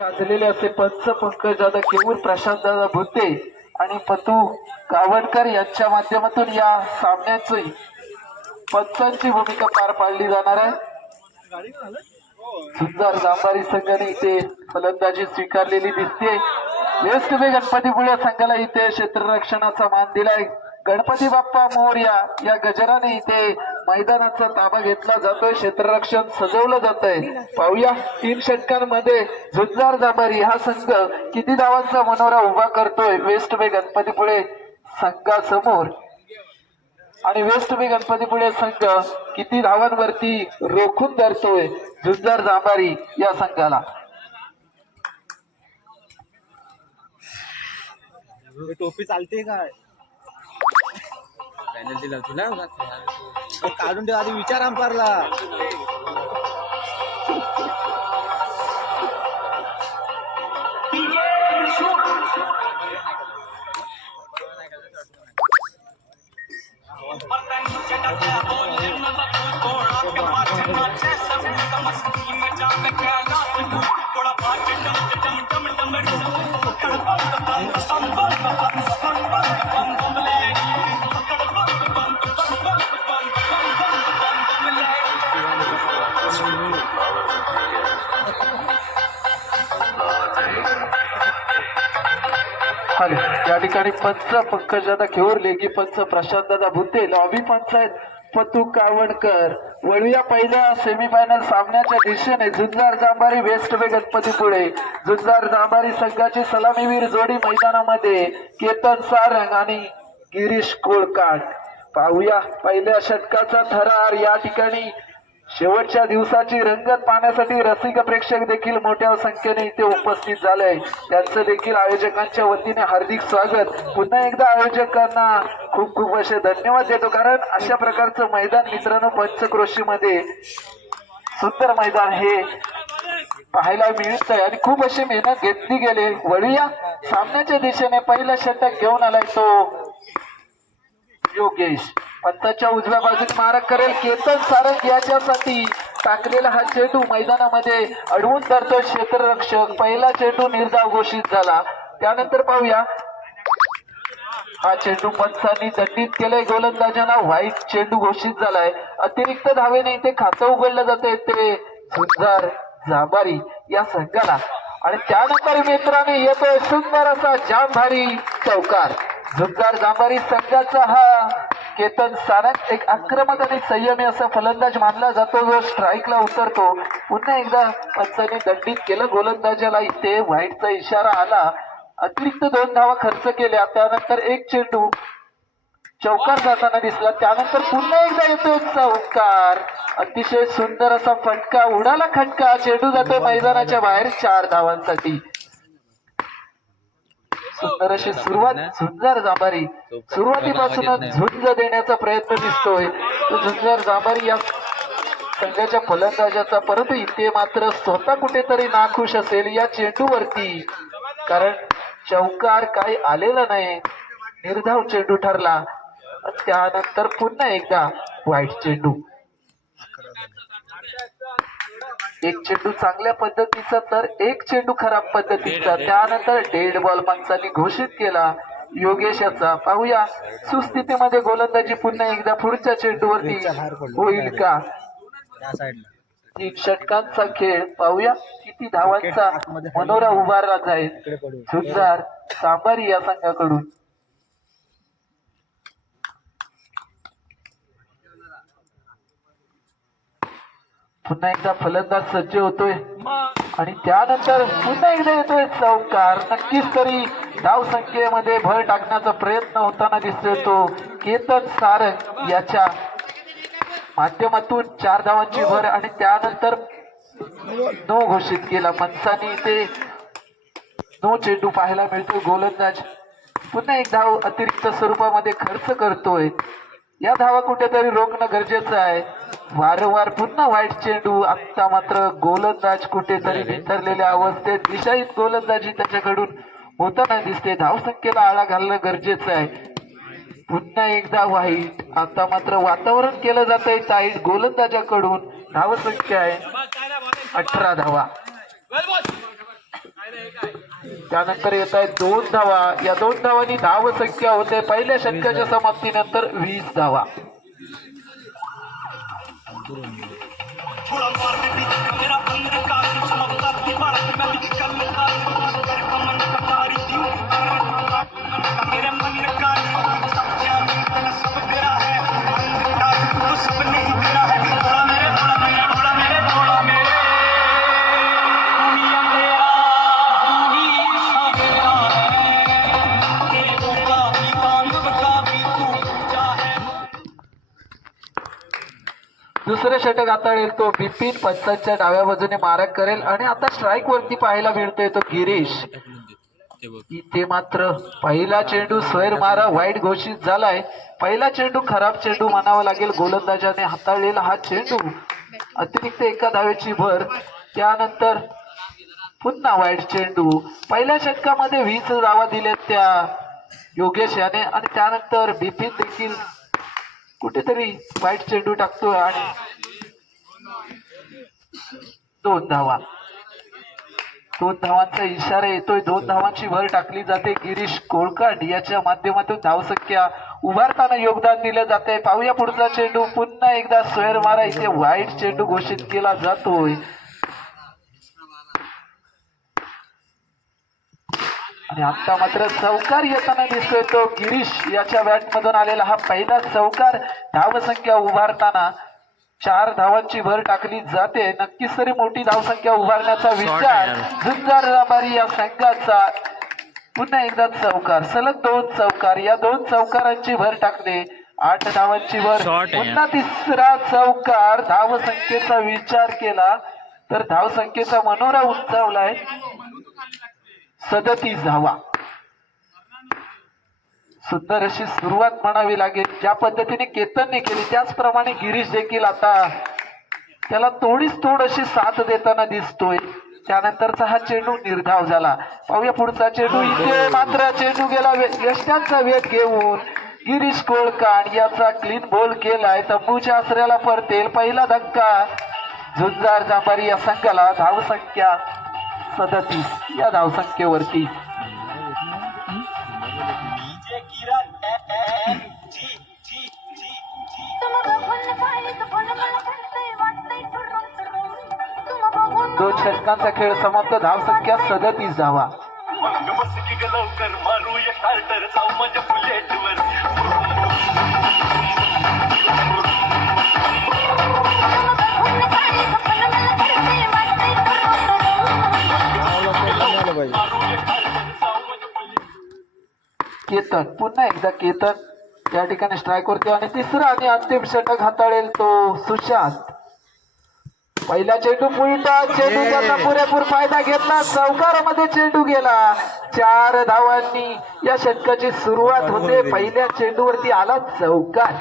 गाजलेले असे पंच पंकज दादा केवूर प्रशांत दादा भुते आणि पतू गावणकर यांच्या माध्यमातून या सामन्याची पंचांची भूमिका पार पाडली जाणार आहे. सुंदर जांभारी संघाने इथे फलंदाजी स्वीकारलेली दिसते. वेस्ट बे गणपतीपुळे संघाला इथे क्षेत्ररक्षणाचा मान दिलाय. गणपती बाप्पा मोर्या या गजराने इथे मैदानाचा ताबा घेतला जातोय क्षेत्ररक्षण सजवलं जात आहे पाहूया तीन षटकांमध्ये झुंजार जाबारी हा संघ किती धावांचा मनोरा उभा करतोय? वेस्ट बे गणपतीपुळे संघासमोर. आणि वेस्ट बे गणपतीपुळे संघ किती धावांवरती रोखून धरतोय झुंजार जांभारी या संघाला? टोपी चालते काय? पॅनल दिला तुला हे काढून ठेव आधी विचार अंपारला या ठिकाणी पंच पंकजदादा खेवरले लेगी पंच प्रशांतदादा भुते लॉबी पंचायत पतू कावणकर. वळूया पहिल्या सेमीफायनल सामन्याच्या दिशेने. झुंजार जांभारी वेस्ट बे गणपतीपुळे. झुंजार जांभारी संघाची सलामीवीर जोडी मैदानामध्ये. केतन सारंग आणि गिरीश कोळकाट. पाहूया पहिल्या षटकाचा थरार. या ठिकाणी शेवटच्या दिवसाची रंगत पाहण्यासाठी रसिक प्रेक्षक देखील मोठ्या संख्येने इथे उपस्थित झाले. त्यांचं देखील आयोजकांच्या वतीने हार्दिक स्वागत. पुन्हा एकदा आयोजकांना खूप खूप असे धन्यवाद देतो. कारण अशा प्रकारचं मैदान मित्रांनो पंचक्रोशीमध्ये सुंदर मैदान हे पाहायला मिळत आहे आणि खूप अशी मेहनत घेतली गेली. वळूया. सामन्याच्या दिशेने पहिला षटक घेऊन आलाय तो योगेश. पंताच्या उजव्या बाजूने मारक करेल. केतन सारंग याच्यासाठी टाकलेला हा चेंडू मैदानामध्ये अडवून धरतो क्षेत्ररक्षक. पहिला चेंडू निर्धाव घोषित झाला. त्यानंतर पाहूया. हा चेंडू पंचांनी दंडित केलाय. गोलंदाजांना व्हाईट चेंडू घोषित झालाय. अतिरिक्त धावेने इथे खातं उघडलं जाते ते सुंदर जांभारी या संघाला. आणि त्यानंतर मित्रांनी येतोय सुंदर असा जांभारी चौकार. झुंजार जांभारी संघाचा हा केतन सारंग एक आक्रमक आणि संयमी असा फलंदाज मानला जातो जो स्ट्राईकला उतरतो. पुन्हा एकदा पंचाने दंडित केलं गोलंदाजाला. इथे व्हाईटचा इशारा आला. अतिरिक्त दोन धावा खर्च केल्या. त्यानंतर एक चेंडू चौकार जाताना दिसला. त्यानंतर पुन्हा एकदा येतो चौकार अतिशय सुंदर असा फटका उडाला खटका. चेंडू जातोय मैदानाच्या बाहेर. चार धावांसाठी. सुंदर अशी सुरुवात झुंजार जांभारी सुरुवातीपासूनच झुंज देण्याचा प्रयत्न दिसतोय. तो झुंजार जांभारी या संघाच्या फलंदाजाचा परंतु इथे मात्र स्वतः कुठेतरी नाखुश असेल या चेंडूवरती. कारण चौकार काही आलेला नाही. निर्धाव चेंडू ठरला. त्यानंतर पुन्हा एकदा व्हाईट चेंडू. एक चेंडू चांगल्या पद्धतीचा तर एक चेंडू खराब पद्धतीचा. त्यानंतर डेड बॉल पंचांनी घोषित केला. योगेशाचा पाहूया. सुस्थितीमध्ये गोलंदाजी पुन्हा एकदा पुढच्या चेंडूवरती होईल का? तीन षटकांचा खेळ. पाहूया. किती धावांचा मनोरा उभारला जाईल. सुंदर सांबारी या संघाकडून. पुन्हा एकदा फलंदाज सज्ज होतोय. आणि त्यानंतर पुन्हा एकदा येतोय चौकार नक्कीच तरी धाव संख्येमध्ये भर टाकण्याचा प्रयत्न होताना दिसतोय तो. केतन सारंग याच्या माध्यमातून चार धावांची भर आणि त्यानंतर नो घोषित केला. पंचांनी इथे नो चेंडू पाहायला मिळतो गोलंदाज पुन्हा एक धाव अतिरिक्त स्वरूपामध्ये खर्च करतोय. या धावा कुठेतरी रोखणं गरजेचं आहे. वारंवार पुन्हा व्हाईट चेंडू आता मात्र गोलंदाज कुठेतरी बिथरलेल्या अवस्थेत दिशाहीत गोलंदाजी त्याच्याकडून होताना दिसते. धावसंख्येला आळा घालणं गरजेचं आहे. पुन्हा एकदा वाईट आता मात्र वातावरण केलं जात आहे टाईट गोलंदाजाकडून धावसंख्या आहे. अठरा धावा. त्यानंतर येत आहे दोन धावा. या दोन धावांनी धाव संख्या होते. पहिल्या षटकाच्या समाप्तीनंतर वीस धावा. दुसरे षटक हाताळेल तो बिपिन पंचांच्या डाव्या बाजूने मारक करेल आणि आता स्ट्राईक वरती पाहायला मिळतोय तो गिरीश. इथे मात्र पहिला चेंडू स्वैर मारा वाईट घोषित झालाय. पहिला चेंडू खराब चेंडू म्हणावा लागेल. गोलंदाजाने हाताळलेला हा चेंडू अतिरिक्त एका धावेची भर. त्यानंतर पुन्हा वाईट चेंडू. पहिल्या षटकामध्ये वीस धावा दिल्यात त्या योगेश याने. आणि त्यानंतर बिपिन देखील कुठेतरी वाईट चेंडू टाकतोय आणि दोन धावा. दोन धावांचा इशारा येतोय. दोन धावांची भर टाकली जाते. गिरीश कोळकाट याच्या माध्यमातून धावसंख्या उभारताना योगदान दिलं जाते पाहूया पुढचा चेंडू. पुन्हा एकदा स्वैर मारा इथे वाईट चेंडू घोषित केला जातोय. आणि आता मात्र चौकार येताना दिसतोय तो गिरीश याच्या बॅट मधून आलेला हा पहिला चौकार. धावसंख्या उभारताना चार धावांची भर टाकली जाते. नक्कीच तरी मोठी धावसंख्या उभारण्याचा विचार झुंजार राबारी या संघाचा पुन्हा एकदा चौकार. सलग दोन चौकार. या दोन चौकारांची भर टाकणे आठ धावांची भर. पुन्हा तिसरा चौकार. धावसंख्येचा विचार केला तर धावसंख्येचा मनोरा उंचावलाय. सदतीस धावा. सुंदर अशी सुरुवात म्हणावी लागेल. ज्या पद्धतीने केतनने केली त्याचप्रमाणे गिरीश देखील आता त्याला थोडीच थोड अशी साथ देताना दिसतोय. त्यानंतरचा हा चेंडू निर्धाव झाला. पाहूया पुढचा चेंडू. इथे मात्र चेंडू गेला. वे- वेध घेऊन गिरीश कोळकाण याचा क्लीन बॉल केलाय. तंबूच्या आसऱ्याला परतेल. पहिला धक्का. झुंजार जांभारी या संघाला धावसंख्या सदतीस या धावसंख्येवरती. डीजे किरण दोन षटकांचा खेळ समाप्त. धावसंख्या सदतीस धावा. लवकर मारू या स्टार्टर जाऊ बुलेटवर केतन पुन्हा एकदा केतन. त्या ठिकाणी स्ट्राईक वरती आणि तिसरा आणि अंतिम षटक हाताळेल तो सुशांत. पहिला चेंडू पुलटा चेंडू त्याचा पुरेपूर फायदा घेतला. चौकारामध्ये चेंडू गेला. चार धावांनी या षटकाची सुरुवात होते. पहिल्या चेंडूवरती आला चौकार.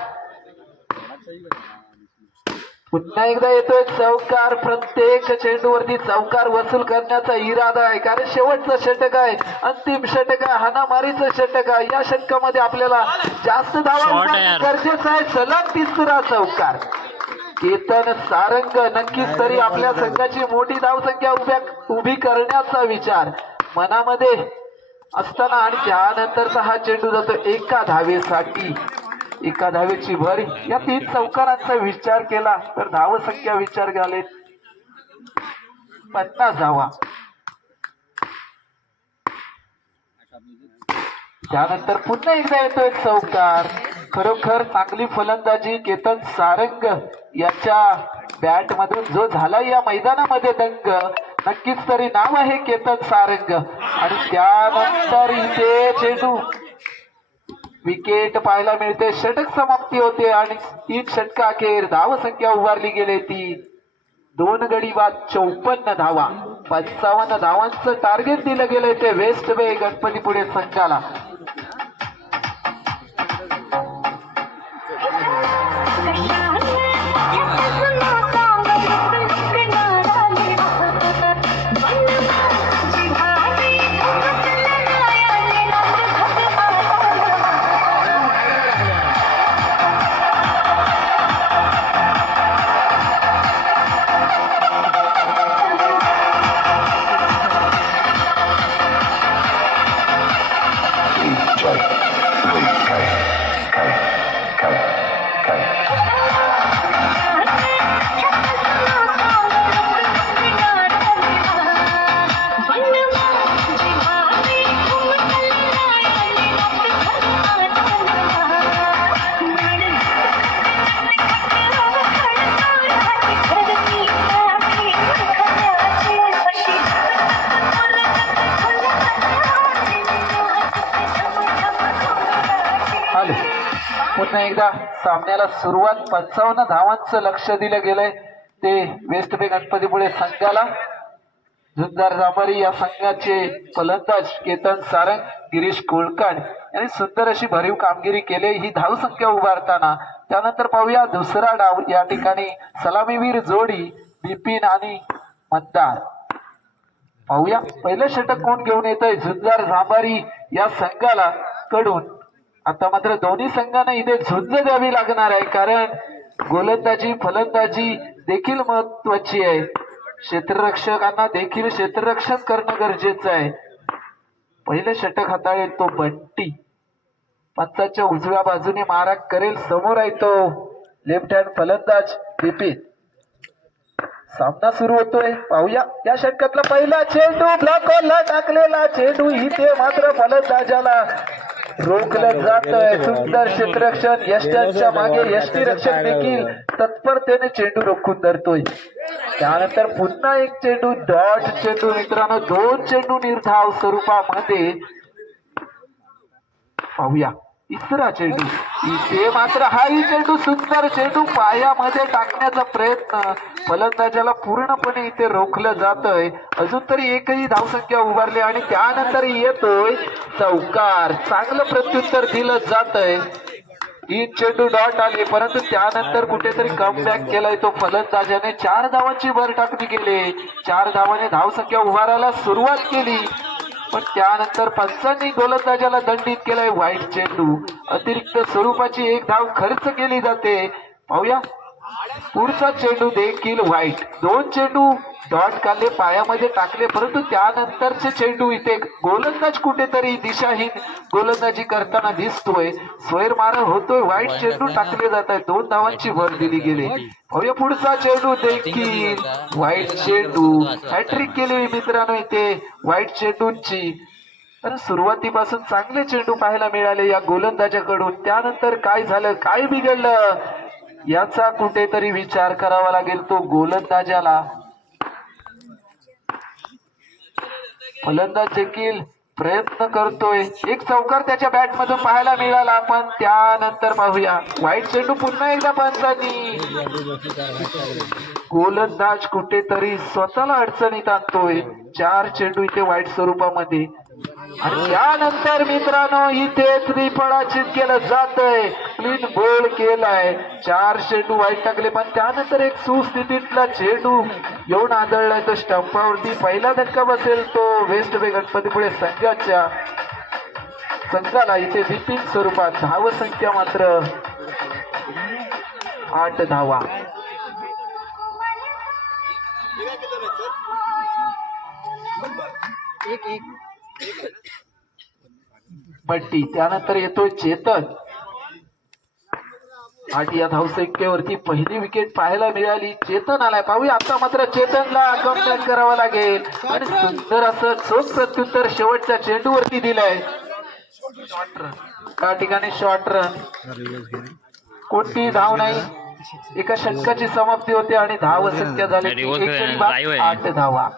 पुन्हा एकदा येतोय चौकार. प्रत्येक चेंडूवरती चौकार वसूल करण्याचा इरादा आहे. कारण शेवटचं षटक आहे. अंतिम षटक आहे. हाणामारीचं षटक आहे. या षटकामध्ये आपल्याला जास्त धावा. गरजेचं आहे. सलग तिसरा चौकार. केतन सारंग नक्कीच तरी आपल्या संघाची मोठी धावसंख्या उभ्या उभी करण्याचा विचार मनामध्ये असताना आणि त्यानंतरचा हा चेंडू जातो एका धावेसाठी. एका धावेची भर. या तीन चौकारांचा विचार केला तर धावसंख्या विचार झाले. पन्नास धावा त्यानंतर पुन्हा एकदा येतोय चौकार. खरोखर चांगली फलंदाजी केतन सारंग याच्या बॅट मधून जो झाला या मैदानामध्ये दंग. नक्कीच तरी नाव आहे केतन सारंग. आणि त्यानंतर इथे चेंडू विकेट पाहायला मिळते. षटक समाप्ती होते आणि तीन षटका अखेर धावसंख्या उभारली गेली ती. दोन गडी बाद चौपन्न धावा. पंचावन्न धावांचं टार्गेट दिलं गेलंय ते वेस्ट बे गणपतीपुढे संघाला एकदा सामन्याला सुरुवात पंचावन्न धावांचं लक्ष दिलं गेलंय. ते वेस्ट बे गणपतीपुळे संघाला. झुंजार जांभारी या संघाचे फलंदाज केतन सारंग गिरीश कोळकाड यांनी सुंदर अशी भरीव कामगिरी केली. ही धावसंख्या उभारताना त्यानंतर पाहूया दुसरा डाव. या ठिकाणी सलामीवीर जोडी बिपिन आणि मतदार. पाहूया पहिलं षटक कोण घेऊन येतंय? झुंजार झांबारी या संघाला कडून. आता मात्र दोन्ही संघांना इथे झुंज द्यावी लागणार आहे कारण गोलंदाजी फलंदाजी देखील महत्वाची आहे. क्षेत्ररक्षकांना देखील क्षेत्ररक्षण करणं गरजेचं आहे. पहिलं षटक हाताळेल तो बंटी. पंचाच्या उजव्या बाजूने मारा करेल समोर आहे तो. लेफ्ट हँड फलंदाज बिपिन. सामना सुरू होतोय. पाहूया. या षटकातला पहिला चेंडू ब्लॉक ला टाकलेला चेंडू. इथे मात्र फलंदाजाला रोखलं जात आहे सुंदर क्षेत्ररक्षण यष्ट्यांच्या मागे यष्टी रक्षक देखील तत्परतेने चेंडू रोखून धरतोय. त्यानंतर पुन्हा एक चेंडू डॉट चेंडू मित्रांनो दोन चेंडू निर्धाव स्वरूपामध्ये. पाहूया. इतरा चेंडू इथे मात्र हाही चेंडू सुंदर चेंडू पायामध्ये टाकण्याचा प्रयत्न. फलंदाजाला पूर्णपणे इथे रोखलं जातंय. अजून तरी एकही धावसंख्या उभारली आणि त्यानंतर येतोय चौकार. चांगलं प्रत्युत्तर दिलं जातंय. तीन चेंडू डॉट आले परंतु त्यानंतर कुठेतरी कम बॅक केलाय तो फलंदाजाने. चार धावांची भर टाकली गेली. चार धावाने धावसंख्या उभारायला सुरुवात केली. पण त्यानंतर पंचांनी गोलंदाजाला दंडित केलाय वाईट चेंडू. अतिरिक्त स्वरूपाची एक धाव खर्च केली जाते. पाहूया. पुढचा चेंडू देखील वाईट दोन चेंडू डॉट काढले पायामध्ये टाकले परंतु त्यानंतरचे चेंडू इथे गोलंदाज कुठेतरी दिशाहीन गोलंदाजी करताना दिसतोय. स्वैर मार होतोय वाईट चेंडू टाकले जात आहे दोन धावांची भर दिली गेली. पाहूया पुढचा चेंडू देखील. वाईट चेंडू. हॅट्रिक केली मित्रांनो इथे. वाईट चेंडूंची. तर सुरुवातीपासून चांगले चेंडू पाहायला मिळाले या गोलंदाजाकडून. त्यानंतर काय झालं काय बिघडलं याचा कुठेतरी विचार करावा लागेल तो गोलंदाजाला. फलंदाज देखील प्रयत्न करतोय. एक चौकार त्याच्या बॅट मधून पाहायला मिळाला. आपण त्यानंतर पाहूया. वाईट चेंडू पुन्हा एकदा पंचांनी गोलंदाज कुठेतरी स्वतःला अडचणीत आणतोय. चार चेंडू इथे वाईट स्वरूपामध्ये. आणि त्यानंतर मित्रांनो इथे त्रिफळाचित केलं जातंय. क्लीन बोल केलाय. चार चेंडू वाईट टाकले पण त्यानंतर एक सुस्थितीतला चेंडू येऊन आदळलाय. तो स्टंपावरती पहिला धक्का बसेल तो वेस्ट बे गणपतीपुळे संघाच्या संघाला. इथे विपिन स्वरूपात धाव संख्या मात्र आठ धावा. एक एक. बट्टी त्यानंतर येतोय चेतन. आठ या धावसंख्येवरती पहिली विकेट पाहायला मिळाली. चेतन आलाय. पाहूया आता मात्र चेतनला कमबॅक करावं लागेल. आणि सुंदर असं चोख प्रत्युत्तर शेवटच्या चेंडूवरती दिलंय. शॉर्ट रन त्या ठिकाणी शॉर्ट रन कोणती धाव नाही. एका षटकाची समाप्ती होते आणि धाव संख्या झाली. आठ धावा.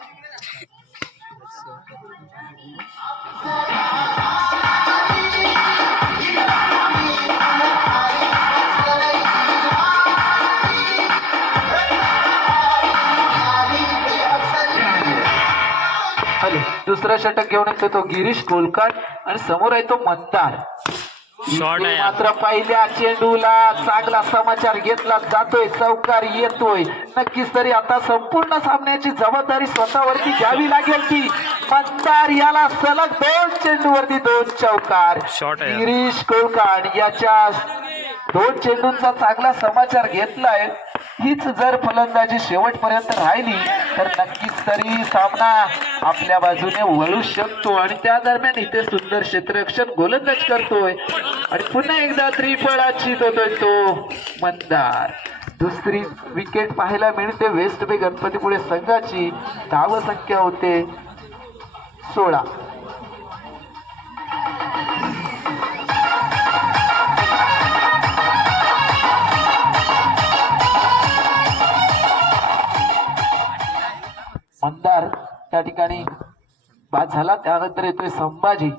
दुसरा षटक घेऊन येतो तो गिरीश कोलकाट आणि समोर आहे तो मतदार. मात्र पहिल्या चेंडूला चांगला समाचार घेतला जातोय चौकार येतोय. नक्कीच तरी आता संपूर्ण सामन्याची जबाबदारी स्वतःवरती घ्यावी लागेल की मतदार याला सलग दोन चेंडूवरती दोन चौकार. गिरीश कोलकाड याच्या दोन चेंडूंचा चांगला समाचार घेतलाय. हीच जर फलंदाजी शेवटपर्यंत राहिली तर नक्कीच तरी सामना आपल्या बाजूने वळू शकतो आणि त्या दरम्यान इथे सुंदर क्षेत्ररक्षण गोलंदाज करतोय. आणि पुन्हा एकदा त्रिफळाची होतोय तो मंदार. दुसरी विकेट पाहायला मिळते. वेस्ट बे गणपतीपुळे संघाची धावसंख्या होते सोळा. झाला त्यानंतर येतोय संभाजी.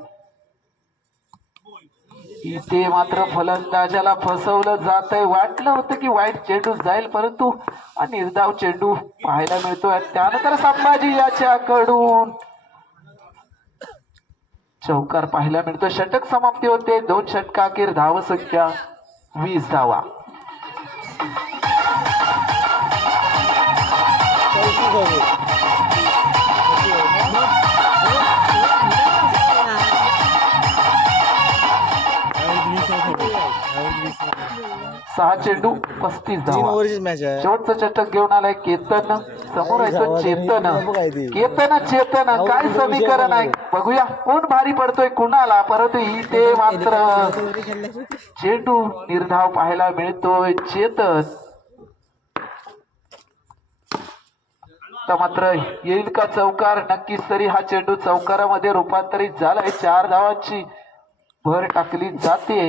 इथे मात्र फलंदाजाला फसवलं जात आहे वाटलं होतं की वाईट चेंडू जाईल परंतु निर्धाव चेंडू पाहायला मिळतोय. त्यानंतर संभाजी याच्याकडून चौकार पाहायला मिळतो षटक समाप्ती होते. दोन षटकाकीर धावसंख्या वीस धावा. सहा चेंडू पस्तीस धावा. आहे. शेवटचं षटक घेऊन आलाय केतन. समोर आहे तो चेतन. केतन चेतन काय समीकरण आहे? बघूया. कोण भारी पडतोय कुणाला? परंतु इथे मात्र चेंडू निर्धाव पाहायला मिळतोय चेतन. तर मात्र येईल का चौकार? नक्कीच तरी हा चेंडू चौकारामध्ये रूपांतरित झालाय. चार धावांची भर टाकली जाते.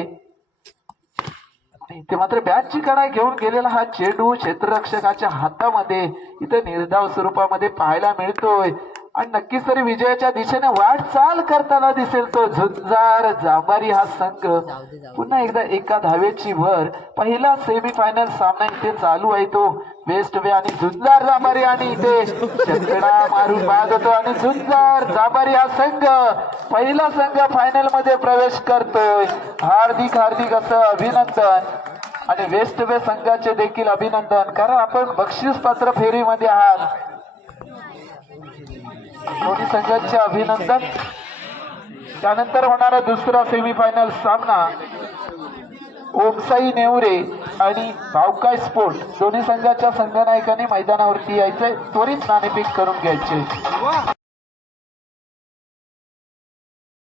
ते. मात्र बॅटची कडा घेऊन गेलेला हा चेंडू क्षेत्ररक्षकाच्या हातामध्ये इथे निर्धाव स्वरूपामध्ये पाहायला मिळतोय. आणि नक्कीच तरी विजयाच्या दिशेने वाटचाल करताना दिसेल तो झुंजार जांभारी हा संघ. पुन्हा एकदा एका धावेची वर पहिला सेमी फायनल सामना इथे चालू आहे तो. वेस्ट वे आणि झुंजार जांभारी आणि इथे शंकडा मारून बाद होतो आणि झुंजार जांभारी हा संघ पहिला संघ फायनलमध्ये प्रवेश करतोय. हार्दिक हार्दिक असं अभिनंदन. आणि वेस्ट वे संघाचे देखील अभिनंदन कारण आपण बक्षीस पात्र फेरीमध्ये आहात. दोन्ही संघाचे अभिनंदन. त्यानंतर होणारा दुसरा सेमीफायनल सामना ओमसाई नेवरे आणि भावकाय स्पोर्ट दोन्ही संघाच्या संघनायकाने मैदानावरती यायचंय त्वरित नाणेफेक करून घ्यायचे.